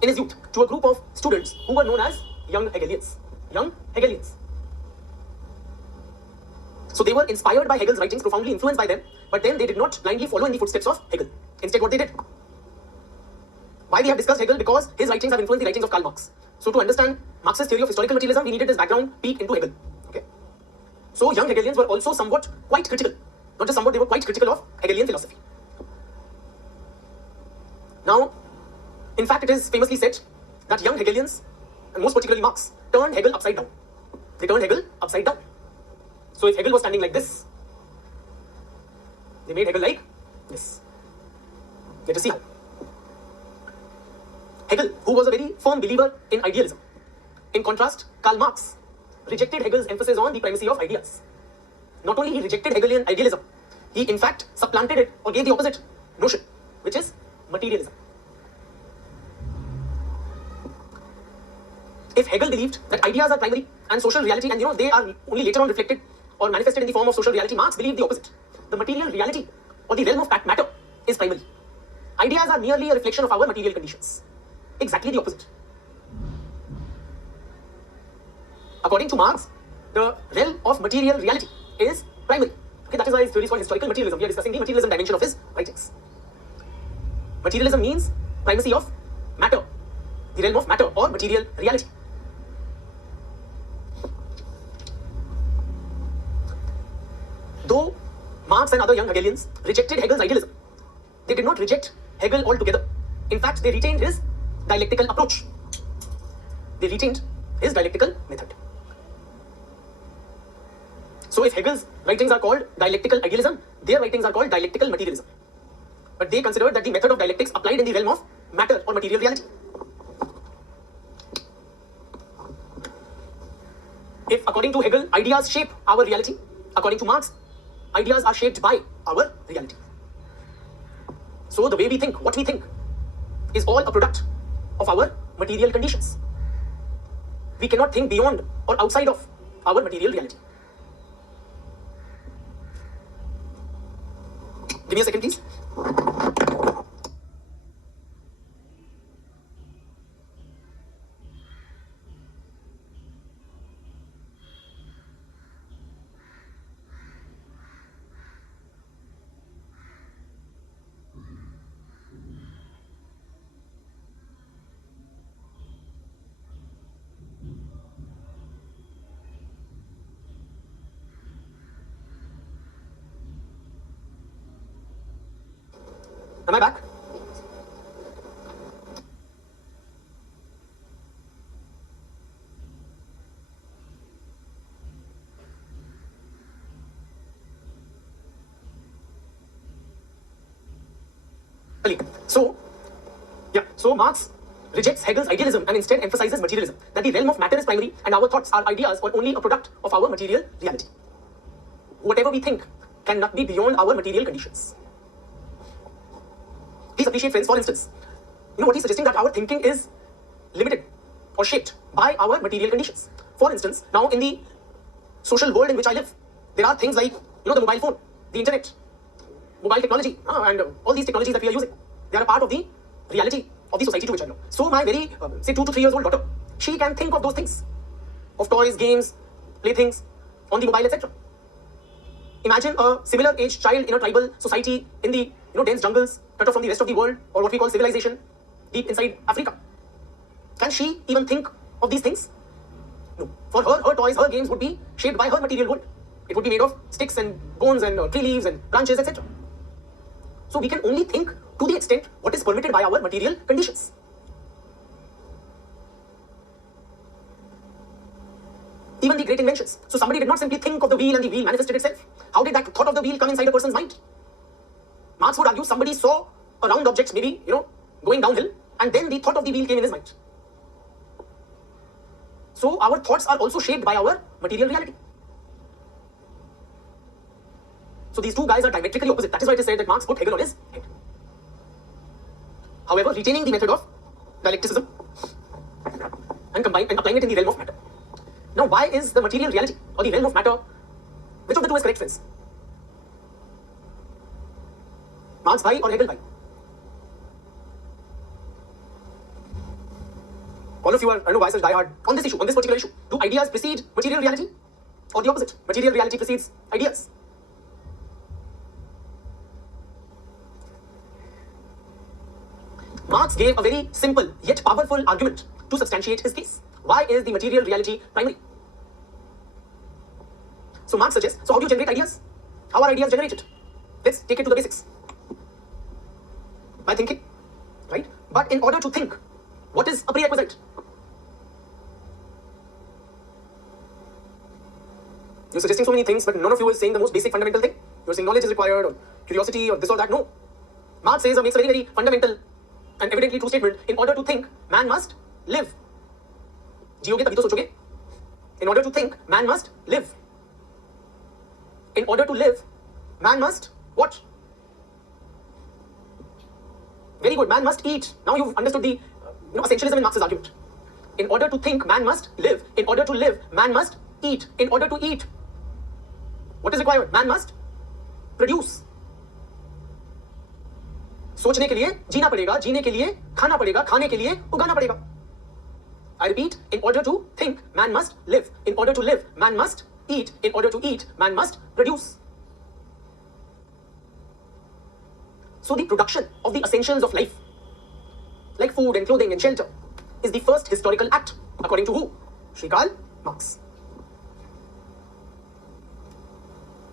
in his youth, to a group of students who were known as young Hegelians. Young Hegelians. So they were inspired by Hegel's writings, profoundly influenced by them, but then they did not blindly follow in the footsteps of Hegel. Instead, what they did? Why we have discussed Hegel? Because his writings have influenced the writings of Karl Marx. So to understand Marx's theory of historical materialism, we needed this background peek into Hegel. Okay. So young Hegelians were also somewhat quite critical. Not just somewhat, they were quite critical of Hegelian philosophy. Now, in fact, it is famously said that young Hegelians, and most particularly Marx, turned Hegel upside down. They turned Hegel upside down. So if Hegel was standing like this, they made Hegel like this. Let us see how. Hegel, who was a very firm believer in idealism. In contrast, Karl Marx rejected Hegel's emphasis on the primacy of ideas. Not only he rejected Hegelian idealism, he in fact supplanted it or gave the opposite notion, which is materialism. If Hegel believed that ideas are primary and social reality, and they are only later on reflected or manifested in the form of social reality, Marx believed the opposite. The material reality or the realm of matter is primary. Ideas are merely a reflection of our material conditions. Exactly the opposite. According to Marx, the realm of material reality is primary. Okay, that is why his theory is called historical materialism. We are discussing the materialism dimension of his writings. Materialism means primacy of matter, the realm of matter or material reality. Though Marx and other young Hegelians rejected Hegel's idealism, they did not reject Hegel altogether. In fact, they retained his dialectical approach. They retained his dialectical method. So if Hegel's writings are called dialectical idealism, their writings are called dialectical materialism. But they considered that the method of dialectics applied in the realm of matter or material reality. If according to Hegel, ideas shape our reality, according to Marx, ideas are shaped by our reality. So the way we think, what we think, is all a product of our material conditions. We cannot think beyond or outside of our material reality. Give me a second, please. Am I back? So Marx rejects Hegel's idealism and instead emphasizes materialism, that the realm of matter is primary and our thoughts, our ideas are only a product of our material reality. Whatever we think cannot be beyond our material conditions. Please appreciate, friends, for instance, what he's suggesting, that our thinking is limited or shaped by our material conditions. For instance, now in the social world in which I live, there are things like, the mobile phone, the internet, mobile technology, and all these technologies that we are using. They are a part of the reality of the society to which I belong. So my very, say 2 to 3 years old daughter, she can think of those things, of toys, games, playthings, on the mobile, etc. Imagine a similar aged child in a tribal society in the dense jungles, cut off from the rest of the world, or what we call civilization, deep inside Africa. Can she even think of these things? No. For her, her toys, her games would be shaped by her material world. It would be made of sticks and bones and tree leaves and branches, etc. So we can only think to the extent what is permitted by our material conditions. Even the great inventions. So somebody did not simply think of the wheel and the wheel manifested itself. How did that thought of the wheel come inside a person's mind? Marx would argue somebody saw a round object, maybe, going downhill, and then the thought of the wheel came in his mind. So our thoughts are also shaped by our material reality. So these two guys are diametrically opposite. That is why it is said that Marx put Hegel on his head. However, retaining the method of dialecticism and applying it in the realm of matter. Now, why is the material reality or the realm of matter, which of the two is correct, friends? Marx bhai or Hegel bhai? All of you are, I don't know why such diehard on this issue, on this particular issue. Do ideas precede material reality or the opposite? Material reality precedes ideas. Marx gave a very simple yet powerful argument to substantiate his case. Why is the material reality primary? So Marx suggests, so how do you generate ideas? How are ideas generated? Let's take it to the basics. By thinking, right? But in order to think, what is a prerequisite? You're suggesting so many things, but none of you is saying the most basic fundamental thing. You're saying knowledge is required, or curiosity, or this or that. No. Marx says or makes a very, very fundamental and evidently true statement. In order to think, man must live. जियोगे तभी तो सोचोगे. In order to think, man must live. In order to live, man must what? Very good. Man must eat. Now you've understood the essentialism in Marx's argument. In order to think, man must live. In order to live, man must eat. In order to eat, what is required? Man must produce. सोचने के लिए जीना पड़ेगा, जीने के लिए खाना पड़ेगा, खाने के लिए उगाना पड़ेगा. I repeat, in order to think, man must live. In order to live, man must eat. In order to eat, man must produce. So the production of the essentials of life, like food and clothing and shelter, is the first historical act, according to who? Karl Marx.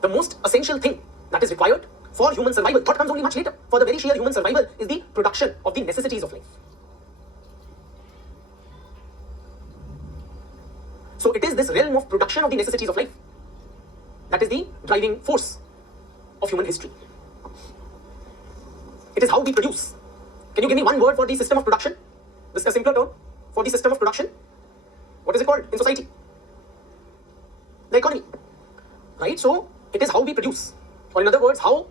The most essential thing that is required for human survival, thought comes only much later, for the very sheer human survival, is the production of the necessities of life. So it is this realm of production of the necessities of life that is the driving force of human history. It is how we produce. Can you give me one word for the system of production? This is a simpler term for the system of production. What is it called in society? The economy. Right? So it is how we produce. Or in other words, how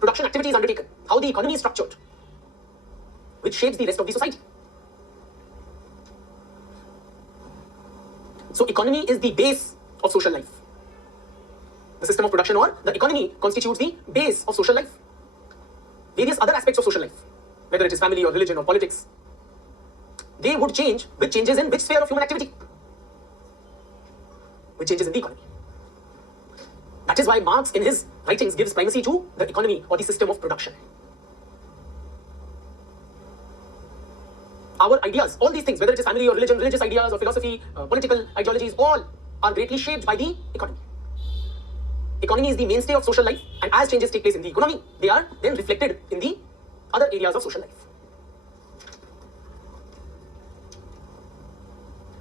production activity is undertaken, how the economy is structured, which shapes the rest of the society. So economy is the base of social life. The system of production or the economy constitutes the base of social life. Various other aspects of social life, whether it is family or religion or politics, they would change with changes in which sphere of human activity? With changes in the economy. That is why Marx in his writings gives primacy to the economy or the system of production. Our ideas, all these things, whether it is family or religion, religious ideas or philosophy, political ideologies, all are greatly shaped by the economy. Economy is the mainstay of social life, and as changes take place in the economy, they are then reflected in the other areas of social life.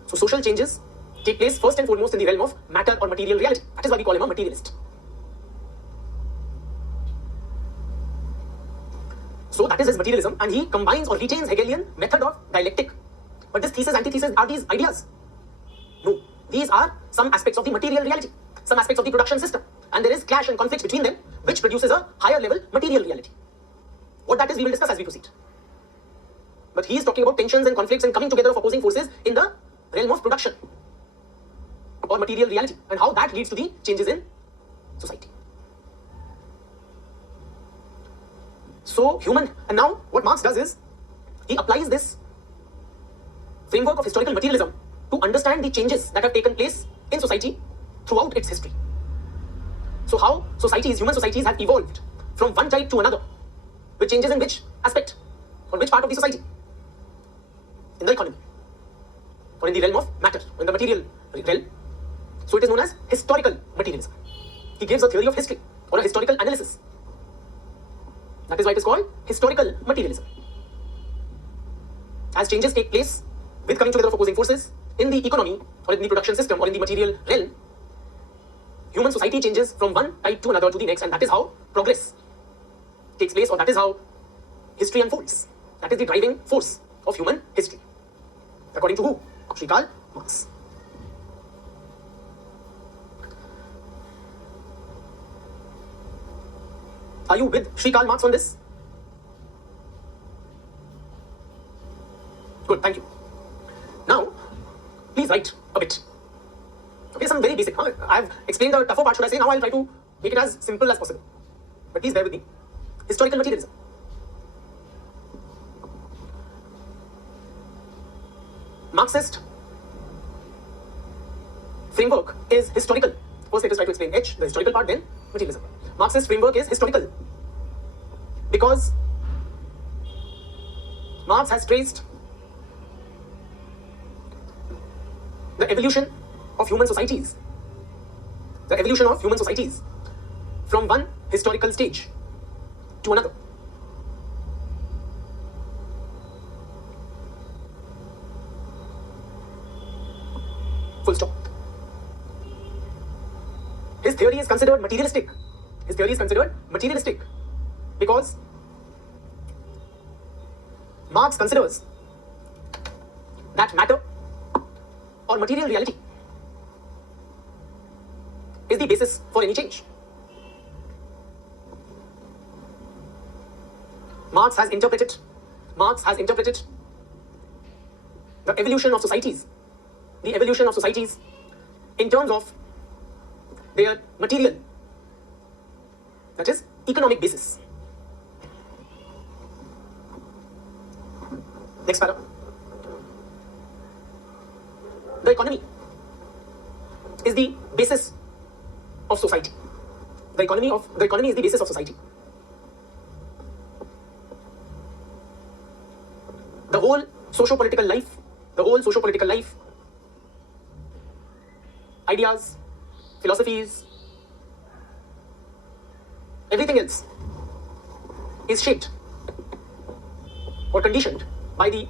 So social changes take place first and foremost in the realm of matter or material reality. That is why we call him a materialist. So that is his materialism, and he combines or retains Hegelian method of dialectic. But this thesis, antithesis, are these ideas? No. These are some aspects of the material reality, some aspects of the production system. And there is clash and conflict between them, which produces a higher level material reality. What that is, we will discuss as we proceed. But he is talking about tensions and conflicts and coming together of opposing forces in the realm of production or material reality, and how that leads to the changes in society. So and now what Marx does is, he applies this framework of historical materialism to understand the changes that have taken place in society throughout its history. So how human societies have evolved from one type to another, with changes in which aspect or which part of the society? In the economy, or in the realm of matter, or in the material realm. So it is known as historical materialism. He gives a theory of history or a historical analysis. That is why it is called historical materialism. As changes take place with coming together of opposing forces in the economy or in the production system or in the material realm, human society changes from one type to another to the next, and that is how progress takes place, or that is how history unfolds. That is the driving force of human history. According to who? Karl Marx. Are you with Karl Marx on this? Good, thank you. Now, please write a bit. Okay, some very basic. I have explained the tougher part, should I say. Now I'll try to make it as simple as possible. But please bear with me. Historical materialism. Marxist framework is historical. First, let us try to explain H, the historical part, then materialism. Marxist framework is historical because Marx has traced the evolution of human societies the evolution of human societies from one historical stage to another. Full stop. His theory is considered materialistic. His theory is considered materialistic because Marx considers that matter or material reality is the basis for any change. Marx has interpreted the evolution of societies in terms of their material, that is, economic basis. Next paragraph. The economy is the basis of society. The economy is the basis of society. The whole socio-political life, ideas, philosophies, everything else is shaped or conditioned by the,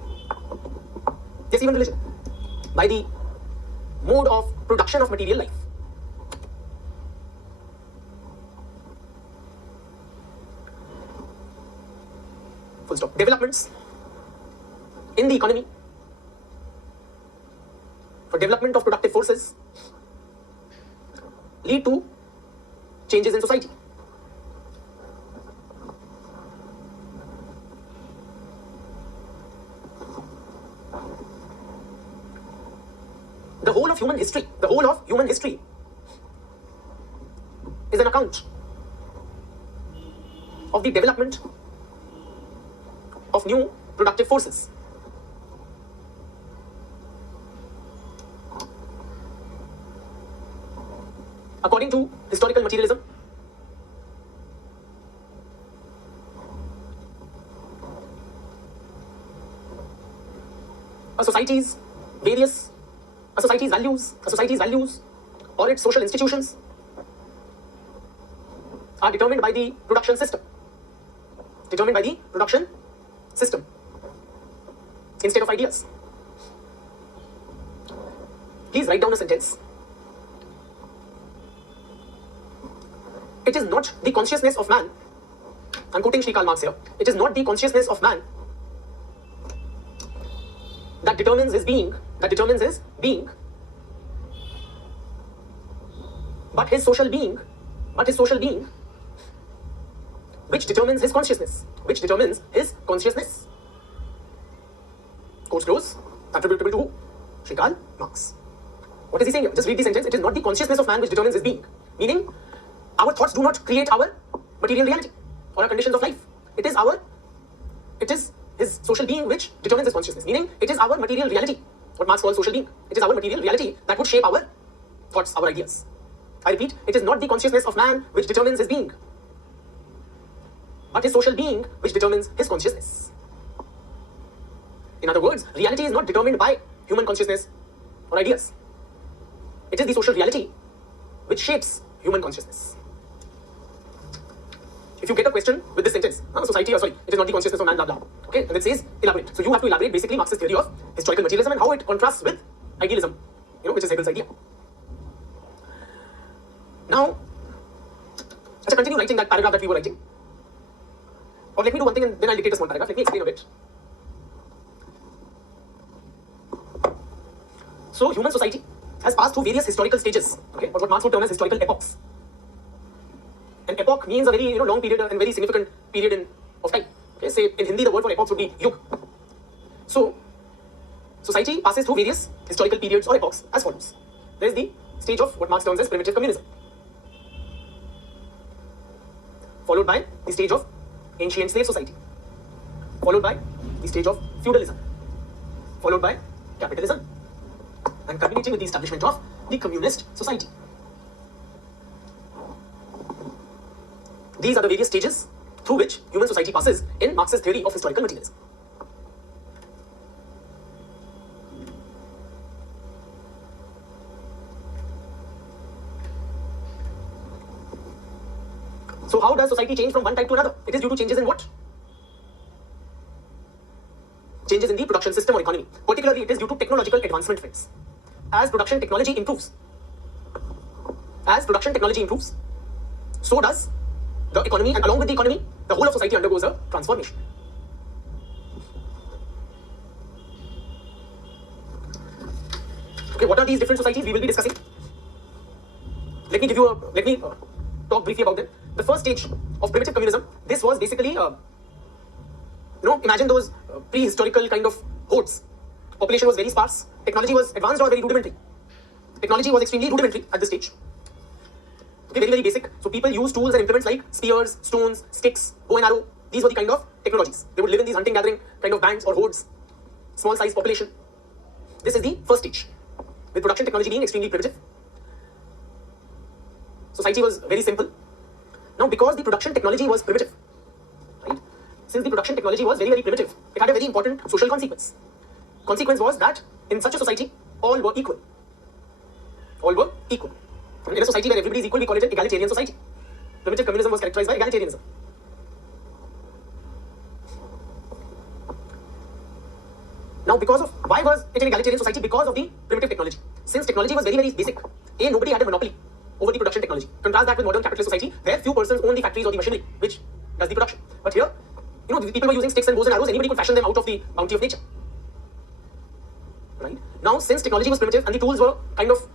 yes, even religion, by the mode of production of material life. Full stop. Developments in the economy for development of productive forces lead to changes in society. The whole of human history is an account of the development of new productive forces. According to historical materialism, a society's values or its social institutions are determined by the production system. Instead of ideas. Please write down a sentence. It is not the consciousness of man. I'm quoting Karl Marx here. It is not the consciousness of man that determines his being, but his social being, which determines his consciousness. Quotes close. Attributable to who? Karl Marx. What is he saying here? Just read the sentence. It is not the consciousness of man which determines his being. Meaning, our thoughts do not create our material reality or our conditions of life. It is his social being which determines his consciousness. Meaning, it is our material reality, what Marx calls social being. It is our material reality that would shape our thoughts, our ideas. I repeat, it is not the consciousness of man which determines his being, but his social being which determines his consciousness. In other words, reality is not determined by human consciousness or ideas. It is the social reality which shapes human consciousness. If you get a question with this sentence, it is not the consciousness of man, blah, blah. Okay, and it says elaborate. So you have to elaborate basically Marx's theory of historical materialism and how it contrasts with idealism, which is Hegel's idea. Now, let's continue writing that paragraph that we were writing. Or let me do one thing and then I'll dictate a small paragraph. Let me explain a bit. So, human society has passed through various historical stages, okay, or what Marx would term as historical epochs. An epoch means a very long period and very significant period of time. Okay, say in Hindi the word for epochs would be yug. So, society passes through various historical periods or epochs as follows. There is the stage of what Marx terms as primitive communism, followed by the stage of ancient slave society, followed by the stage of feudalism, followed by capitalism, and culminating with the establishment of the communist society. These are the various stages through which human society passes in Marx's theory of historical materialism. So how does society change from one type to another? It is due to changes in what? Changes in the production system or economy. Particularly, it is due to technological advancement, friends. As production technology improves, so does the economy, and along with the economy, the whole of society undergoes a transformation. Okay, what are these different societies we will be discussing? Let me talk briefly about them. The first stage of primitive communism, this was basically, imagine those prehistorical kind of hordes. Population was very sparse. Technology was advanced or very rudimentary. Technology was extremely rudimentary at this stage. Okay, very, very basic. So people use tools and implements like spears, stones, sticks, bow and arrow. These were the kind of technologies. They would live in these hunting, gathering kind of bands or hordes. Small size population. This is the first stage. With production technology being extremely primitive. Society was very simple. Now, because the production technology was primitive, right? Since the production technology was very, very primitive, it had a very important social consequence. Consequence was that in such a society, all were equal. All were equal. And in a society where everybody is equal, we call it an egalitarian society. Primitive communism was characterized by egalitarianism. Now, why was it an egalitarian society? Because of the primitive technology. Since technology was very, very basic, nobody had a monopoly over the production technology. Contrast that with modern capitalist society, where few persons own the factories or the machinery, which does the production. But here, the people were using sticks and bows and arrows, anybody could fashion them out of the bounty of nature. Right? Now, since technology was primitive and the tools were kind of,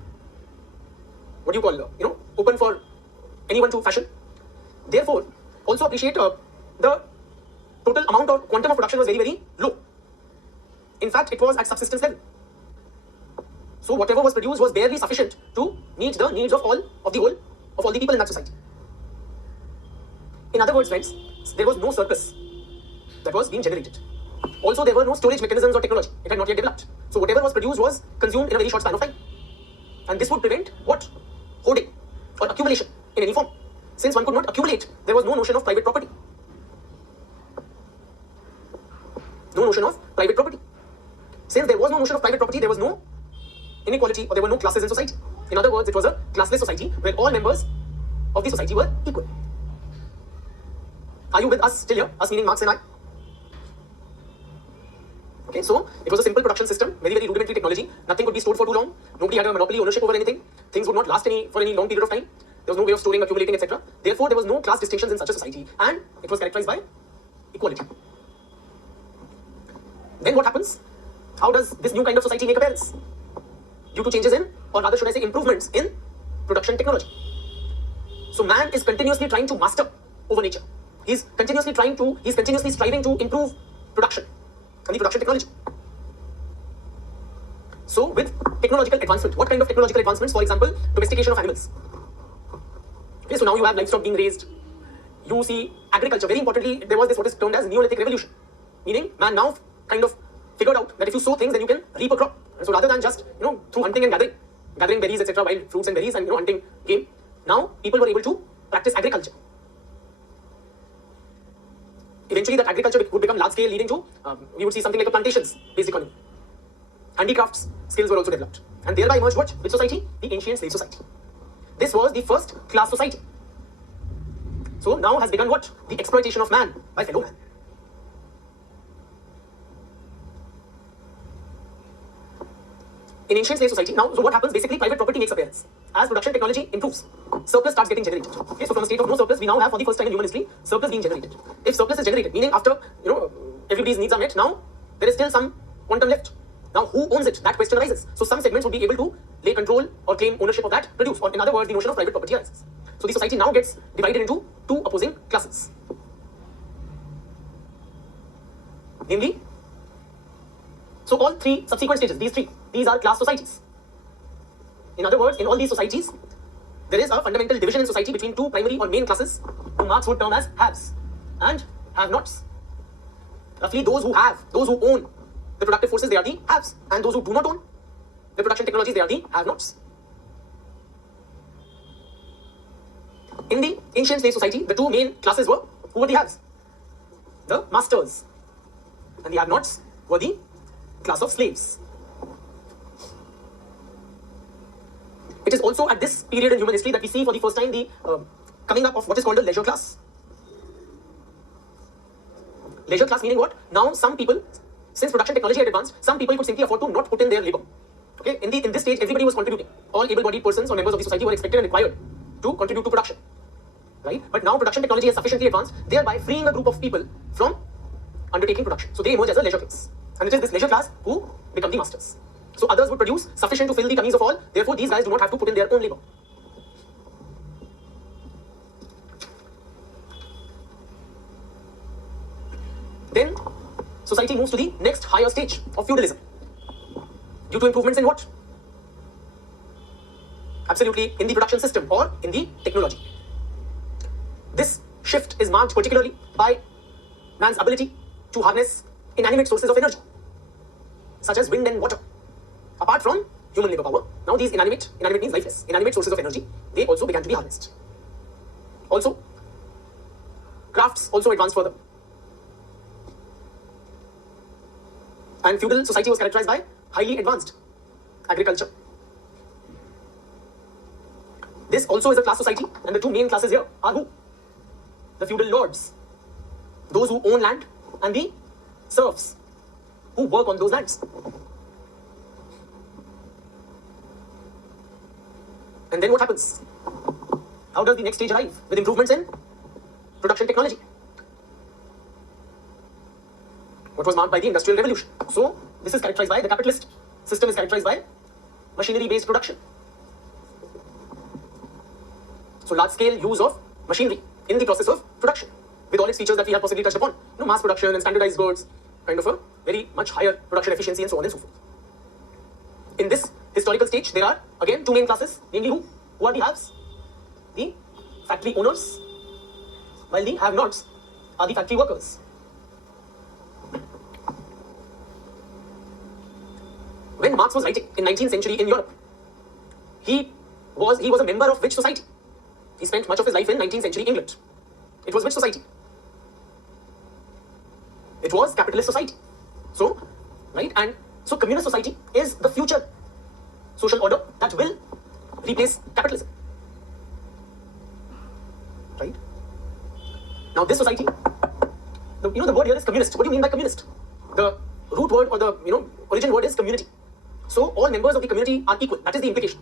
open for anyone to fashion, therefore, also appreciate the total amount or quantum of production was very, very low. In fact, it was at subsistence level. So whatever was produced was barely sufficient to meet the needs of all the people in that society. In other words, friends, there was no surplus that was being generated. Also, there were no storage mechanisms or technology. It had not yet developed. So whatever was produced was consumed in a very short span of time. And this would prevent what? Hoarding or accumulation in any form. Since one could not accumulate, there was no notion of private property. No notion of private property. Since there was no notion of private property, there was no inequality or there were no classes in society. In other words, it was a classless society where all members of the society were equal. Are you with us still here? Us meaning Marx and I. Okay, so it was a simple production system, very, very rudimentary technology. Nothing could be stored for too long. Nobody had a monopoly ownership over anything. Things would not last for any long period of time. There was no way of storing, accumulating, etc. Therefore, there was no class distinctions in such a society, and it was characterized by equality. Then what happens? How does this new kind of society make appearance? Due to changes in, or rather should I say improvements in, production technology. So man is continuously trying to master over nature. He's continuously striving to improve production and the production technology. So with technological advancement, what kind of technological advancements? For example, domestication of animals. Okay, so now you have livestock being raised. You see agriculture. Very importantly, there was this what is termed as Neolithic revolution. Meaning, man now kind of figured out that if you sow things, then you can reap a crop. And so rather than just, through hunting and gathering berries, etc., wild fruits and berries and, hunting game, now people were able to practice agriculture. Eventually that agriculture would become large scale, leading to, we would see something like a plantations based economy. Handicrafts skills were also developed. And thereby emerged what? Which society? The ancient slave society. This was the first class society. So now has begun what? The exploitation of man by fellow man. In ancient slave society, now, so what happens? Basically, private property makes appearance. As production technology improves, surplus starts getting generated. Okay, so from a state of no surplus, we now have for the first time in human history, surplus being generated. If surplus is generated, meaning after, everybody's needs are met, now there is still some quantum left. Now, who owns it? That question arises. So some segments would be able to lay control or claim ownership of that produce, or in other words, the notion of private property arises. So the society now gets divided into two opposing classes. Namely, so all three subsequent stages, these are class societies. In other words, in all these societies, there is a fundamental division in society between two primary or main classes, whom Marx would term as haves and have-nots. Roughly, those who own the productive forces, they are the haves, and those who do not own the production technologies, they are the have-nots. In the ancient slave society, the two main classes were, who were the haves? The masters. And the have-nots were the class of slaves. It is also at this period in human history that we see for the first time the coming up of what is called a leisure class. Leisure class meaning what? Now some people, since production technology had advanced, some people could simply afford to not put in their labor. Okay, in this stage, everybody was contributing. All able-bodied persons or members of the society were expected and required to contribute to production. Right? But now production technology is sufficiently advanced, thereby freeing a group of people from undertaking production. So they emerge as a leisure class. And it is this leisure class who become the masters. So others would produce sufficient to fill the tummies of all, therefore these guys do not have to put in their own labor. Then society moves to the next higher stage of feudalism. Due to improvements in what? Absolutely, in the production system or in the technology. This shift is marked particularly by man's ability to harness inanimate sources of energy, such as wind and water. Apart from human labor power, now these inanimate means lifeless, inanimate sources of energy, they also began to be harnessed. Also, crafts also advanced further. And feudal society was characterized by highly advanced agriculture. This also is a class society, and the two main classes here are who? The feudal lords, those who own land, and the serfs, who work on those lands. And then what happens? How does the next stage arrive? With improvements in production technology. What was marked by the Industrial Revolution. So, this is characterized by, the capitalist system is characterized by machinery-based production. So, large-scale use of machinery in the process of production, with all its features that we have possibly touched upon. You know, mass production and standardized goods, kind of a very much higher production efficiency and so on and so forth. In this historical stage, there are again two main classes, namely who? Who are the haves? The factory owners, while the have-nots are the factory workers. When Marx was writing in 19th century in Europe, he was a member of which society? He spent much of his life in 19th century England. It was which society? It was capitalist society. So, right, and so communist society is the future social order that will replace capitalism. Right? Now this society, the word here is communist. What do you mean by communist? The root word or the origin word is community. So all members of the community are equal. That is the implication.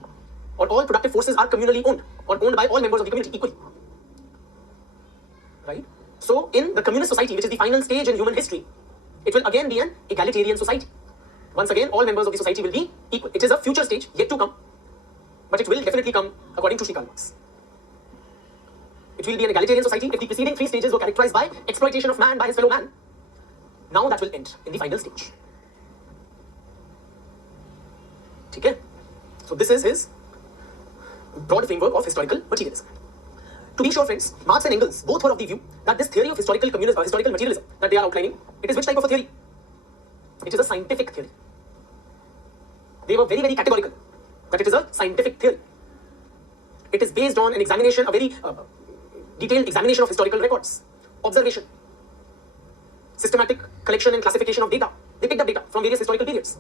Or all productive forces are communally owned or owned by all members of the community equally. Right? So in the communist society, which is the final stage in human history, it will again be an egalitarian society. Once again, all members of the society will be equal. It is a future stage yet to come, but it will definitely come according to Karl Marx. It will be an egalitarian society. If the preceding three stages were characterized by exploitation of man by his fellow man, now that will end in the final stage. Okay? So this is his broad framework of historical materialism. To be sure, friends, Marx and Engels both were of the view that this theory of historical materialism that they are outlining, it is which type of a theory? It is a scientific theory. They were very, very categorical that it is a scientific theory. It is based on an examination, a very detailed examination of historical records, observation, systematic collection and classification of data. They picked up data from various historical periods.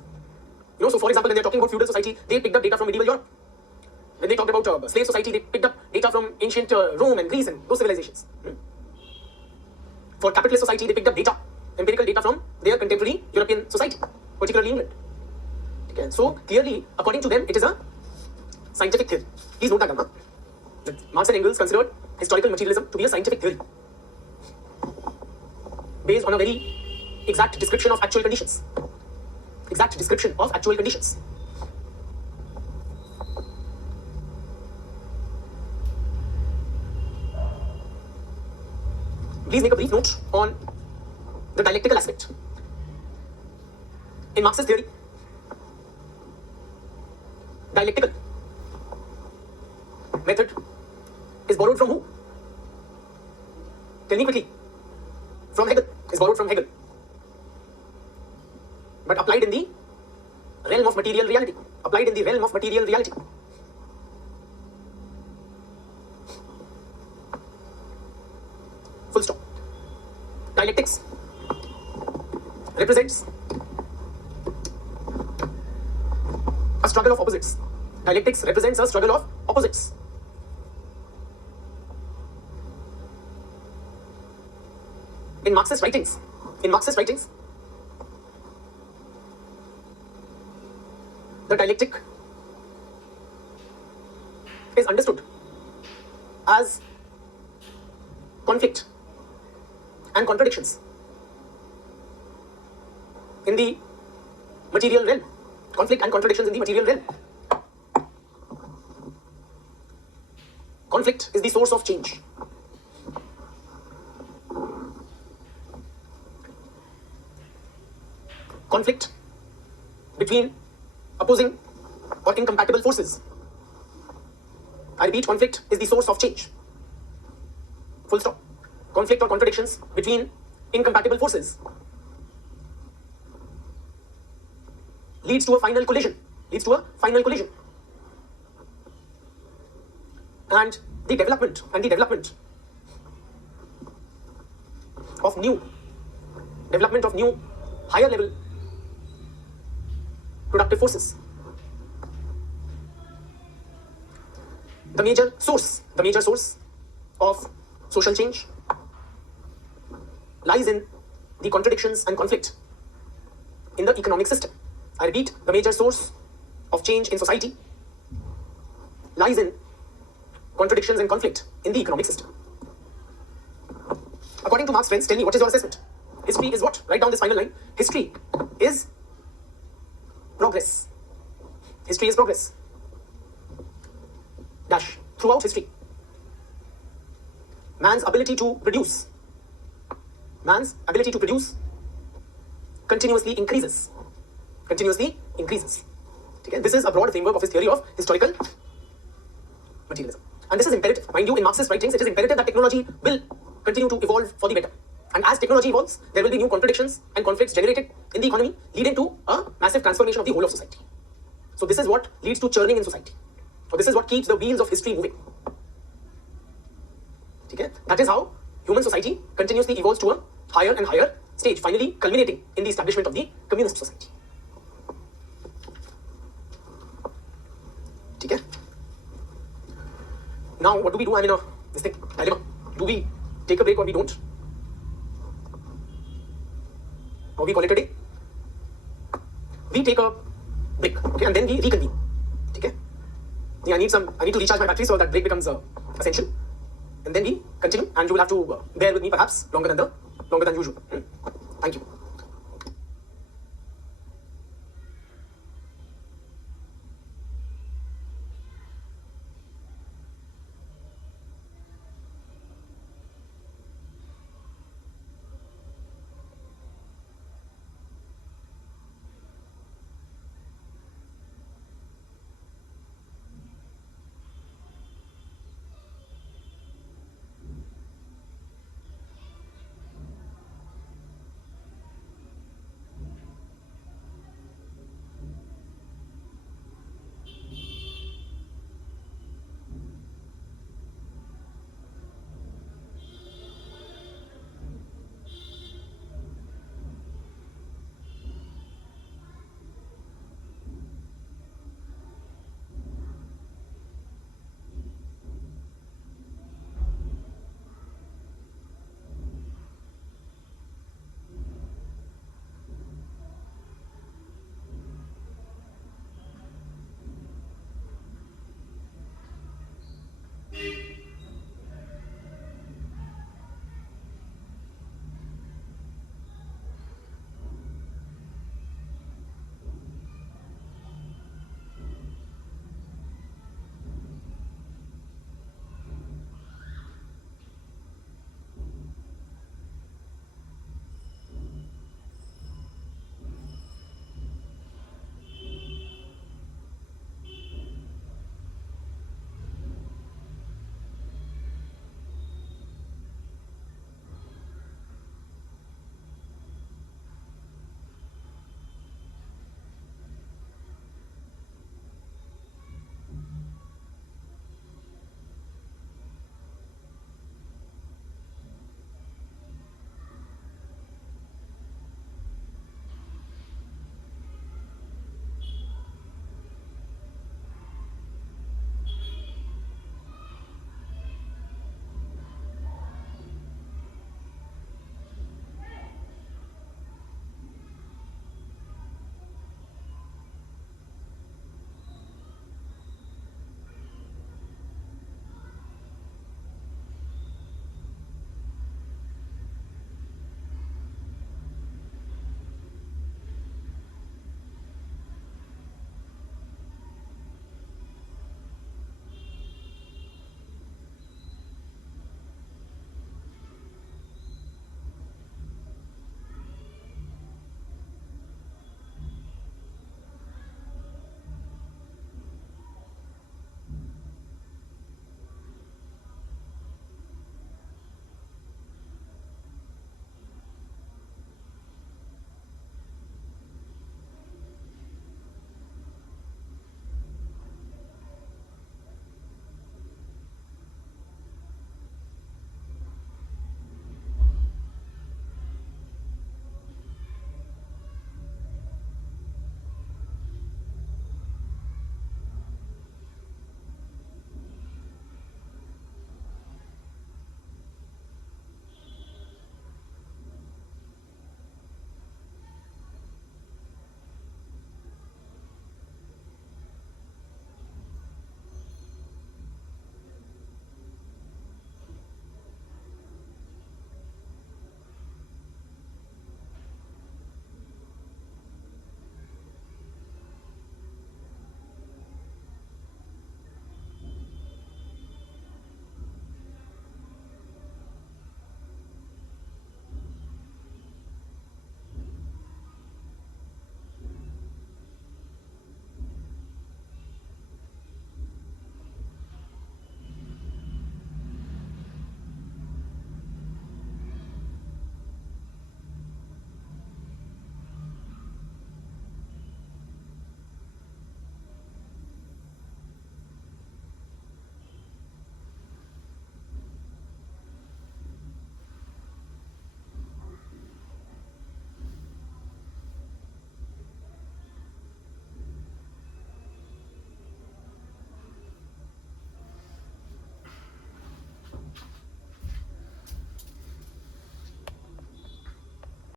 So for example, when they're talking about feudal society, they picked up data from medieval Europe. When they talked about slave society, they picked up data from ancient Rome and Greece and those civilizations. For capitalist society, they picked up data, empirical data from their contemporary European society, particularly England. Okay. So clearly, according to them, it is a scientific theory. Please note that down. That Marx and Engels considered historical materialism to be a scientific theory based on a very exact description of actual conditions. Exact description of actual conditions. Please make a brief note on the dialectical aspect. In Marxist theory, dialectical method is borrowed from who? Tell me quickly. From Hegel. Is borrowed from Hegel. But applied in the realm of material reality. Applied in the realm of material reality. Full stop. Dialectics represents a struggle of opposites. Dialectics represents a struggle of opposites. in Marxist writings, the dialectic is understood as conflict and contradictions in the material realm. Conflict and contradictions in the material realm. Conflict is the source of change. Conflict between opposing or incompatible forces. I repeat, conflict is the source of change. Full stop. Conflict or contradictions between incompatible forces leads to a final collision. And the development of new higher level productive forces. The major source of social change lies in the contradictions and conflict in the economic system. I repeat, the major source of change in society lies in contradictions and conflict in the economic system. According to Marx, friends, tell me, what is your assessment? History is what? Write down this final line. History is progress. History is progress. Dash. Throughout history, man's ability to produce continuously increases. Okay? This is a broad framework of his theory of historical materialism. And this is imperative. Mind you, in Marxist writings, it is imperative that technology will continue to evolve for the better. And as technology evolves, there will be new contradictions and conflicts generated in the economy, leading to a massive transformation of the whole of society. So this is what leads to churning in society. So this is what keeps the wheels of history moving. Okay? That is how human society continuously evolves to a higher and higher stage, finally culminating in the establishment of the communist society. Okay? Now, what do we do? I'm in this dilemma. Do we take a break or we don't? Or we call it a day? We take a break, okay, and then we reconvene. Okay? Yeah, I need to recharge my battery, so that break becomes essential. And then we continue, and you will have to bear with me perhaps longer than usual. Thank you.